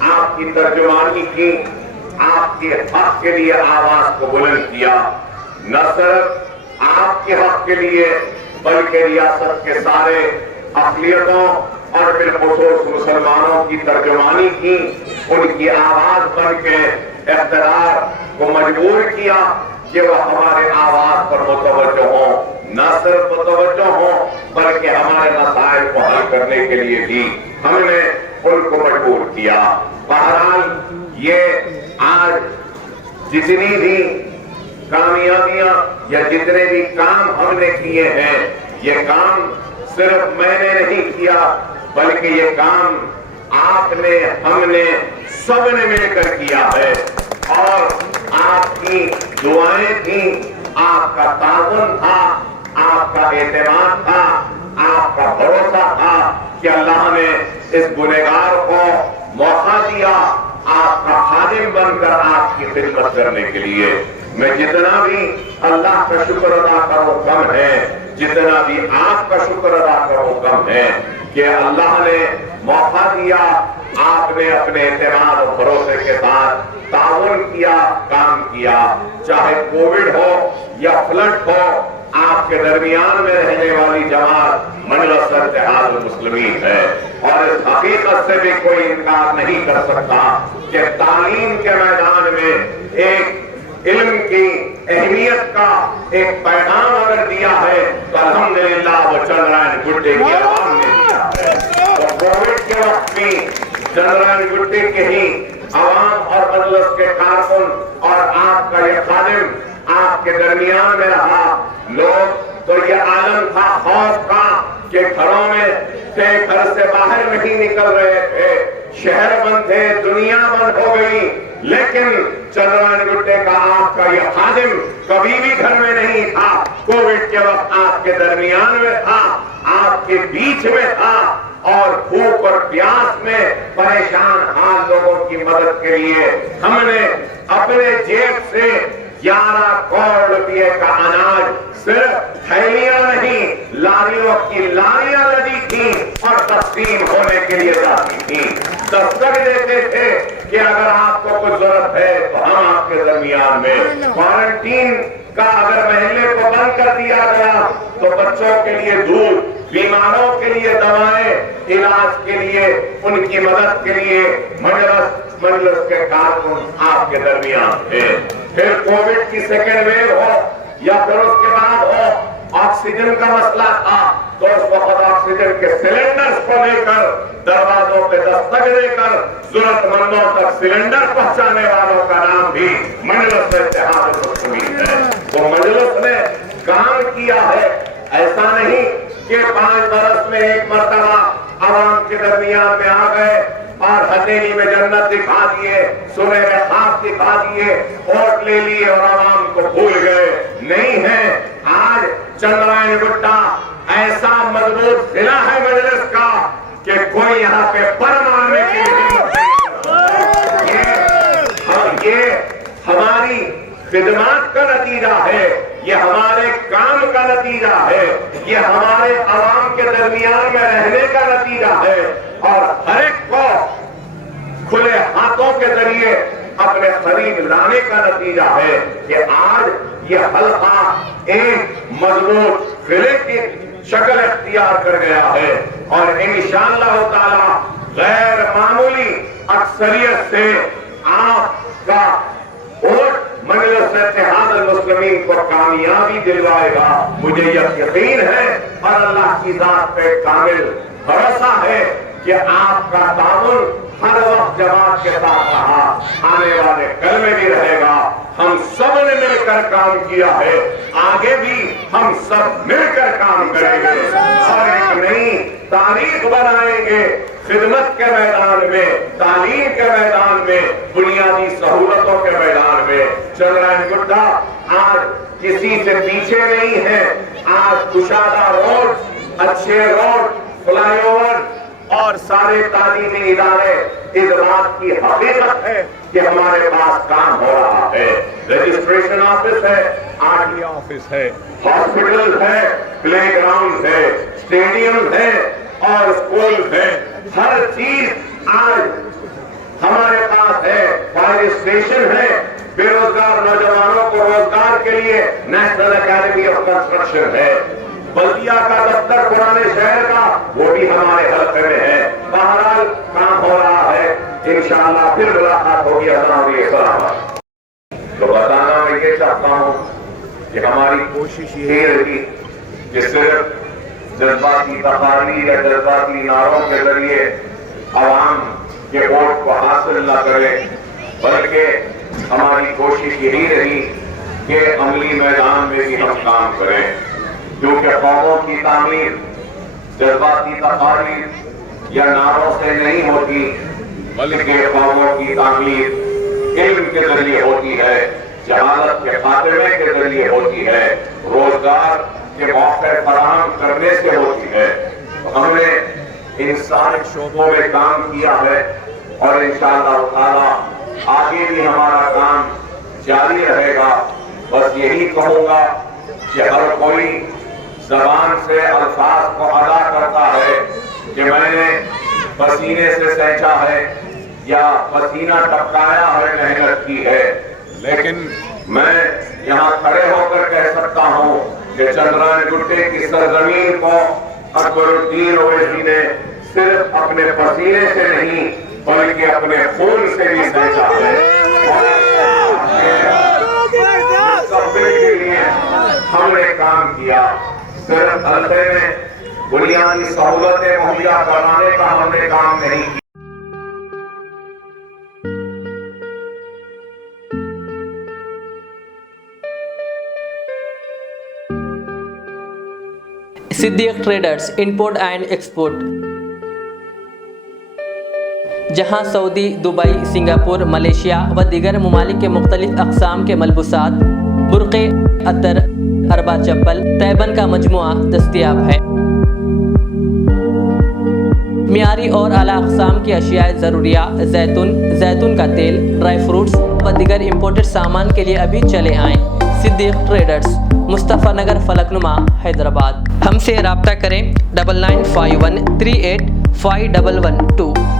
آپ کی ترجمانی کی، آپ کے حق کے لیے آواز کو بلند کیا، نہ صرف آپ کے حق کے لیے بلکہ ریاست کے سارے اقلیتوں اور بالخصوص مسلمانوں کی ترجمانی کی، ان کی آواز بن کے اقتدار کو مجبور کیا کہ وہ ہمارے آواز پر متوجہ ہوں، نہ صرف متوجہ ہوں بلکہ ہمارے مسائل کو حل کرنے کے لیے بھی ہم نے ان کو مجبور کیا۔ بہرحال یہ آج جتنی بھی کامیابیاں یا جتنے بھی کام ہم نے کیے ہیں، یہ کام صرف میں نے نہیں کیا بلکہ یہ کام آپ نے، ہم نے، سب نے مل کر کیا ہے، اور آپ کی دعائیں تھیں، آپ کا تعاون تھا، آپ کا اعتماد تھا، آپ کا بھروسہ تھا کہ اللہ نے اس گنہگار کو موقع دیا آپ کا خادم بن کر آپ کی خدمت کرنے کے لیے۔ میں جتنا بھی اللہ کا شکر ادا کروں کم ہے، جتنا بھی آپ کا شکر ادا کروں کم ہے کہ اللہ نے موقع دیا، آپ نے اپنے اعتماد اور بھروسے کے ساتھ تعاون کیا، کام کیا، چاہے کووڈ ہو یا فلڈ ہو، آپ کے درمیان میں رہنے والی جماعت مجلس اتحاد المسلمین ہے، اور اس حقیقت سے بھی کوئی انکار نہیں کر سکتا کہ تعلیم کے میدان میں ایک علم کی اہمیت کا ایک پیغام اگر دیا ہے تو الحمدللہ وہ چندرائن گڈے کی عوام نے دیا ہے۔ تو کووڈ کے وقت بھی چندرائن گڈے کے ہی عوام اور مجلس کے کارکن اور آپ کا یہ خادم آپ کے درمیان میں رہا۔ لوگ تو یہ عالم تھا خوف کا کہ گھروں میں تھے، گھر سے باہر نہیں نکل رہے تھے، شہر بند تھے، دنیا بند ہو گئی، لیکن چندرائن گڈے کا آپ کا یہ خادم کبھی بھی گھر میں نہیں تھا، کووڈ کے وقت آپ کے درمیان میں تھا، آپ کے بیچ میں تھا، اور بھوک اور پیاس میں پریشان حال لوگوں کی مدد کے لیے ہم نے اپنے جیب سے 11 کروڑ روپے کا اناج صرف تھیلیاں نہیں، لاریوں کی لاریاں لگی تھیں اور تقسیم ہونے کے لیے جاتی تھیں۔ دستک دیتے تھے کہ اگر آپ کو کوئی ضرورت ہے تو ہم آپ کے درمیان میں۔ کوارنٹین کا اگر محلے کو بند کر دیا گیا تو بچوں کے لیے دودھ، بیماروں کے لیے دوائیں، علاج کے لیے ان کی مدد کے لیے مجلس کے کارکن آپ کے درمیان تھے۔ پھر کووڈ کی سیکنڈ ویو ہو یا پھر اس کے بعد ہو، آکسیجن کا مسئلہ تھا تو اس وقت آکسیجن کے سلنڈرز کو لے کر دروازوں پہ دستک دے کر ضرورت مندوں تک سلنڈر پہنچانے والوں کا نام بھی مجلس اتحاد المسلمین ہے۔ وہ مجلس نے کام کیا ہے، ایسا نہیں کہ 5 برس میں ایک مرتبہ عوام کے درمیان میں آ گئے اور ہتھیلی میں جنت دکھا دیے، سنہرے خواب دکھا دیے، ووٹ لے لیے اور عوام کو بھول گئے۔ نہیں ہے، آج چندرائن گڈا ایسا مضبوط قلعہ ہے مجلس کا کہ کوئی یہاں پہ پر مارنے کے لیے یہ ہماری خدمات کا نتیجہ ہے، یہ ہمارے کام کا نتیجہ ہے، یہ ہمارے عوام کے درمیان میں رہنے کا نتیجہ ہے، اور ہر ایک کو کھلے ہاتھوں کے ذریعے اپنے قریب لانے کا نتیجہ ہے کہ آج یہ حلقہ ایک مضبوط قلعے کی شکل اختیار کر گیا ہے، اور انشاءاللہ تعالی غیر معمولی اکثریت سے آپ کا ووٹ مجلس اتحاد المسلمین کو کامیابی دلوائے گا۔ مجھے یہ یقین ہے اور اللہ کی ذات پہ کامل بھروسہ ہے کہ آپ کا تعاون ہر وقت جماعت کے ساتھ رہا، آنے والے کل میں بھی رہے گا۔ ہم سب نے مل کر کام کیا ہے، آگے بھی ہم سب مل کر کام کریں گے اور ایک نئی تاریخ بنائیں گے، خدمت کے میدان میں، تعلیم کے میدان میں، بنیادی سہولتوں کے میدان میں۔ چندرائن گڈا آج کسی سے پیچھے نہیں ہے، آج کشادہ روڈ، اچھے روڈ، فلائی اوور اور سارے تعلیمی ادارے اس بات کی حقیقت ہے کہ ہمارے پاس کام ہو رہا ہے۔ رجسٹریشن آفس ہے، RTA آفس ہے، ہاسپٹل ہے، پلے گراؤنڈ ہے، اسٹیڈیم ہے اور اسکول ہے، ہر چیز آج ہمارے پاس ہے فائر اسٹیشن ہے, بے روزگار نوجوانوں کو روزگار کے لیے نیشنل اکیڈمی آف کنسٹرکشن ہے, بلدیہ کا دفتر پرانے شہر کا وہ بھی ہمارے حلقے میں ہے. بہرحال کام ہو رہا ہے, انشاءاللہ پھر ملاقات ہوگی. السلام علیکم. تو بتانا میں یہ چاہتا ہوں کہ ہماری کوشش یہ رہی کہ صرف جذباتی تقاریر یا جذباتی نعروں کے ذریعے عوام کے ووٹ کو حاصل نہ کرے, بلکہ ہماری کوشش یہی رہی کہ عملی میدان میں بھی ہم کام کریں, کیونکہ قوموں کی تعمیر جذباتی تقاریر یا نعروں سے نہیں ہوتی, بلکہ قوموں کی تعمیر علم کے ذریعے ہوتی ہے, جہالت کے خاتمے کے ذریعے ہوتی ہے, روزگار کے موقع فراہم کرنے سے ہوتی ہے. ہم نے ان سارے شعبوں میں کام کیا ہے اور انشاءاللہ تعالی آگے بھی ہمارا کام جاری رہے گا. بس یہی کہوں گا کہ ہر کوئی زبان سے الفاظ کو ادا کرتا ہے کہ میں نے پسینے سے سینچا ہے یا پسینہ ٹپکایا ہے, محنت کی ہے, لیکن میں یہاں کھڑے ہو کر کہہ سکتا ہوں کہ چندران گٹے کی سرزمین کو اکبر الدین اویسی نے صرف اپنے پسینے سے نہیں بلکہ اپنے خون سے بھی سینچا ہے. مستقبل کے لیے ہم نے کام کیا, صرف حلقے میں بنیادی سہولتیں مہیا کرانے کا ہم نے کام نہیں کیا. صدیق ٹریڈرز امپورٹ اینڈ ایکسپورٹ, جہاں سعودی, دبئی, سنگاپور, ملیشیا و دیگر ممالک کے مختلف اقسام کے ملبوسات, برقعے, عطر, اربا چپل, تیبن کا مجموعہ دستیاب ہے. معیاری اور اعلیٰ اقسام کی اشیاء ضروریہ, زیتون کا تیل, ڈرائی فروٹس و دیگر امپورٹڈ سامان کے لیے ابھی چلے آئیں. صدیق ٹریڈرز, مصطفیٰ نگر, فلک نما, حیدرآباد. ہم سے رابطہ کریں 9951385112.